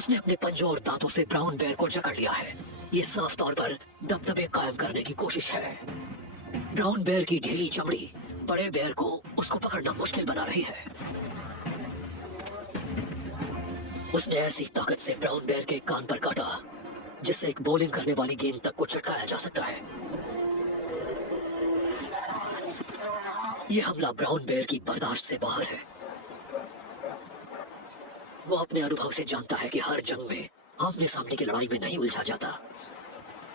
उसने अपने पंजों और दांतों से ब्राउन बेयर को जकड़ लिया है। ये साफ तौर पर दबदबे कायम करने की कोशिश है। ब्राउन बेयर की ढीली चमड़ी बड़े बेयर को उसको पकड़ना मुश्किल बना रही है। उसने ऐसी ताकत से ब्राउन बेयर के कान पर काटा जिससे एक बॉलिंग करने वाली गेंद तक को चटकाया जा सकता है। यह हमला ब्राउन बेयर की बर्दाश्त से बाहर है। वो अपने अनुभव से जानता है कि हर जंग में आमने सामने की लड़ाई में नहीं उलझा जाता।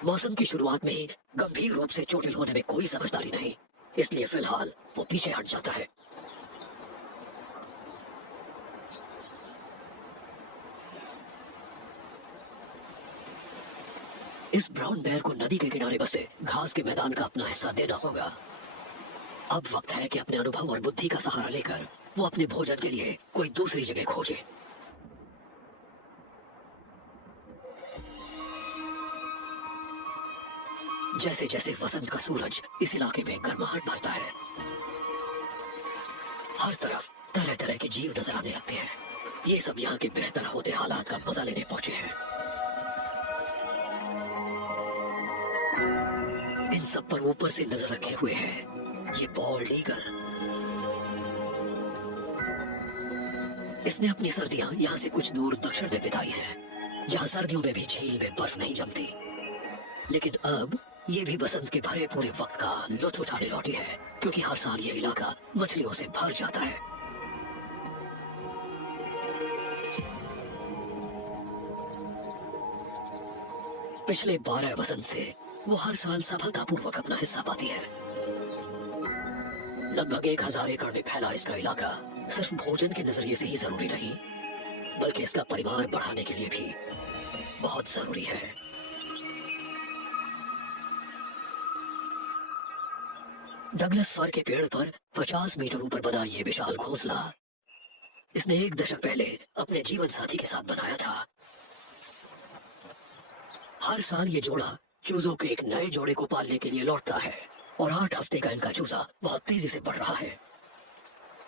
मौसम की शुरुआत में ही गंभीर रूप से चोटिल होने में कोई समझदारी नहीं, इसलिए फिलहाल वो पीछे हट जाता है। इस ब्राउन बेयर को नदी के किनारे बसे घास के मैदान का अपना हिस्सा देना होगा। अब वक्त है कि अपने अनुभव और बुद्धि का सहारा लेकर वो अपने भोजन के लिए कोई दूसरी जगह खोजे। जैसे जैसे वसंत का सूरज इस इलाके में गर्माहट भरता है, हर तरफ तरह तरह के जीव नजर आने लगते हैं। ये सब यहाँ के बेहतर होते हालात का मजा लेने पहुंचे हैं। इन सब पर ऊपर से नजर रखे हुए है ये बॉल्ड ईगल। इसने अपनी सर्दियां यहाँ से कुछ दूर दक्षिण में बिताई हैं, जहाँ सर्दियों में भी झील में बर्फ नहीं जमती। लेकिन अब ये भी बसंत के भरे पूरे वक्त का लुत्फ उठाने लौटी है, क्योंकि हर साल ये इलाका मछलियों से भर जाता है। पिछले 12 वसंत से वो हर साल सफलतापूर्वक अपना हिस्सा पाती है। लगभग 1000 एकड़ में फैला इसका इलाका सिर्फ भोजन के नजरिए से ही जरूरी नहीं, बल्कि इसका परिवार बढ़ाने के लिए भी बहुत जरूरी है। डगलस फर के पेड़ पर 50 मीटर ऊपर बना ये विशाल घोंसला इसने 1 दशक पहले अपने जीवन साथी के साथ बनाया था। हर साल ये जोड़ा चूजों के एक नए जोड़े को पालने के लिए लौटता है और 8 हफ्ते का इनका चूजा बहुत तेजी से बढ़ रहा है।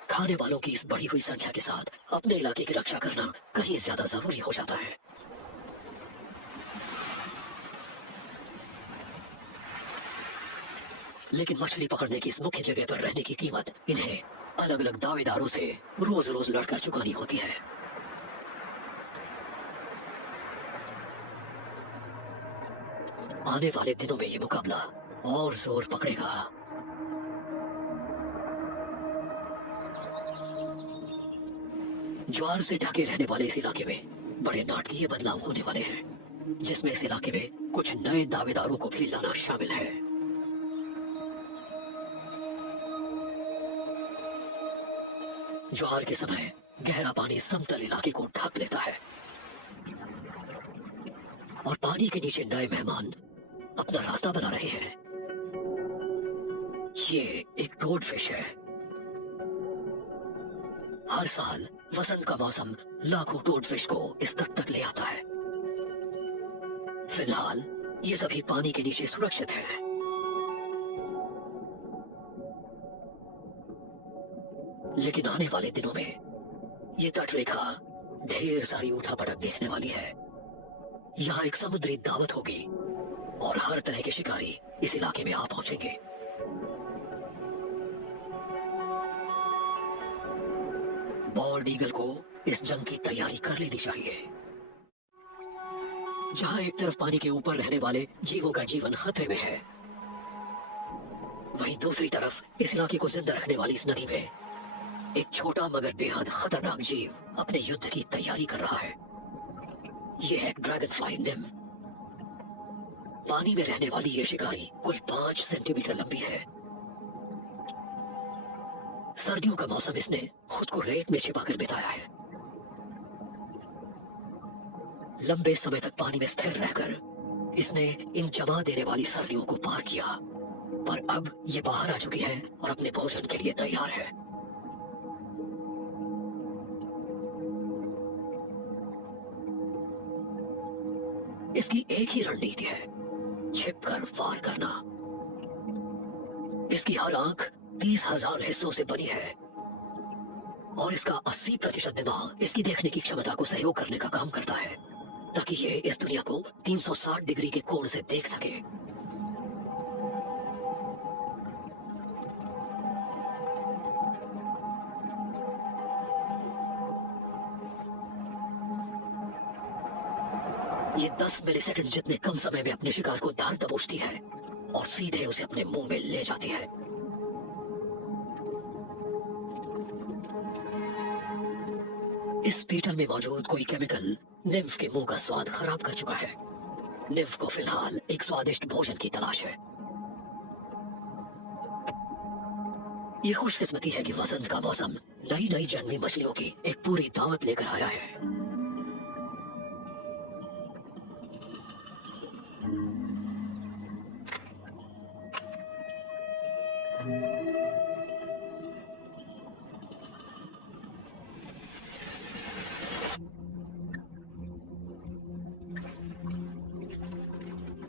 खाने वालों की इस बढ़ी हुई संख्या के साथ अपने इलाके की रक्षा करना कहीं ज्यादा जरूरी हो जाता है। लेकिन मछली पकड़ने की इस मुख्य जगह पर रहने की कीमत इन्हें अलग अलग दावेदारों से रोज रोज लड़कर चुकानी होती है। आने वाले दिनों में ये मुकाबला और जोर पकड़ेगा। ज्वार से ढके रहने वाले इस इलाके में बड़े नाटकीय बदलाव होने वाले हैं, जिसमें इस इलाके में कुछ नए दावेदारों को भी लाना शामिल है। ज्वार के समय गहरा पानी समतल इलाके को ढक लेता है और पानी के नीचे नए मेहमान अपना रास्ता बना रहे हैं। ये एक टोडफिश है। हर साल वसंत का मौसम लाखों टोडफिश को इस तट तक ले आता है। फिलहाल ये सभी पानी के नीचे सुरक्षित हैं। लेकिन आने वाले दिनों में ये तटरेखा ढेर सारी उठापटक देखने वाली है। यहाँ एक समुद्री दावत होगी और हर तरह के शिकारी इस इलाके में आ पहुंचेंगे। बॉल्ड ईगल को इस जंग की तैयारी कर लेनी चाहिए। जहां एक तरफ पानी के ऊपर रहने वाले जीवों का जीवन खतरे में है, वहीं दूसरी तरफ इस इलाके को जिंदा रखने वाली इस नदी में एक छोटा मगर बेहद खतरनाक जीव अपने युद्ध की तैयारी कर रहा है। यह है एक ड्रैगन फ्लाई निम्फ। पानी में रहने वाली यह शिकारी कुल 5 सेंटीमीटर लंबी है। सर्दियों का मौसम इसने खुद को रेत में छिपाकर बिताया है। लंबे समय तक पानी में स्थिर रहकर इसने इन जमा देने वाली सर्दियों को पार किया, पर अब ये बाहर आ चुकी है और अपने भोजन के लिए तैयार है। इसकी एक ही रणनीति है, छिपकर वार करना। इसकी हर आंख 30,000 हिस्सों से बनी है। और इसका 80% दिमाग इसकी देखने की क्षमता को सहयोग करने का काम करता है, ताकि ये इस दुनिया को 360 डिग्री के कोण से देख सके। ये 10 मिलीसेकंड जितने कम समय में अपने शिकार को धर दबोचती है और सीधे उसे अपने मुंह में ले जाती है। इस बीटल में मौजूद कोई केमिकल निम्फ के मुंह का स्वाद खराब कर चुका है। निम्फ को फिलहाल एक स्वादिष्ट भोजन की तलाश है। ये खुशकिस्मती है कि वसंत का मौसम नई नई जन्मी मछलियों की एक पूरी दावत लेकर आया है।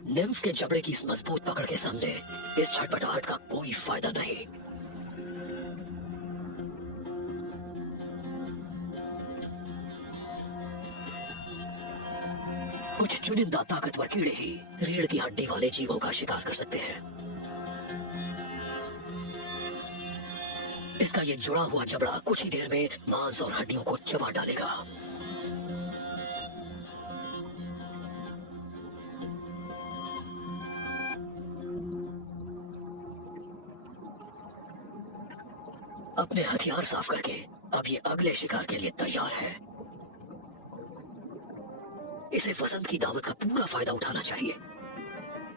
निम्फ के जबड़े की इस मजबूत पकड़ के सामने इस छटपटाहट का कोई फायदा नहीं। कुछ चुनिंदा ताकतवर कीड़े ही रीढ़ की हड्डी वाले जीवों का शिकार कर सकते हैं। इसका ये जुड़ा हुआ जबड़ा कुछ ही देर में मांस और हड्डियों को चबा डालेगा। अपने हथियार साफ करके अब ये अगले शिकार के लिए तैयार है। इसे वसंत की दावत का पूरा फायदा उठाना चाहिए,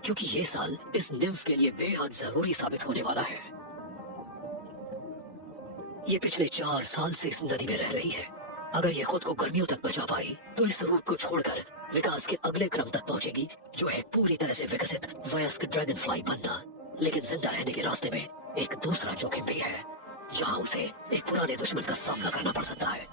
क्योंकि ये साल इस निम्फ के लिए बेहद जरूरी साबित होने वाला है। ये पिछले 4 साल से इस नदी में रह रही है। अगर ये खुद को गर्मियों तक बचा पाई तो इस रूप को छोड़कर विकास के अगले क्रम तक पहुंचेगी, जो है पूरी तरह से विकसित वयस्क ड्रैगन फ्लाई बनना। लेकिन जिंदा रहने के रास्ते में एक दूसरा जोखिम भी है, जहां उसे एक पुराने दुश्मन का सामना करना पड़ सकता है।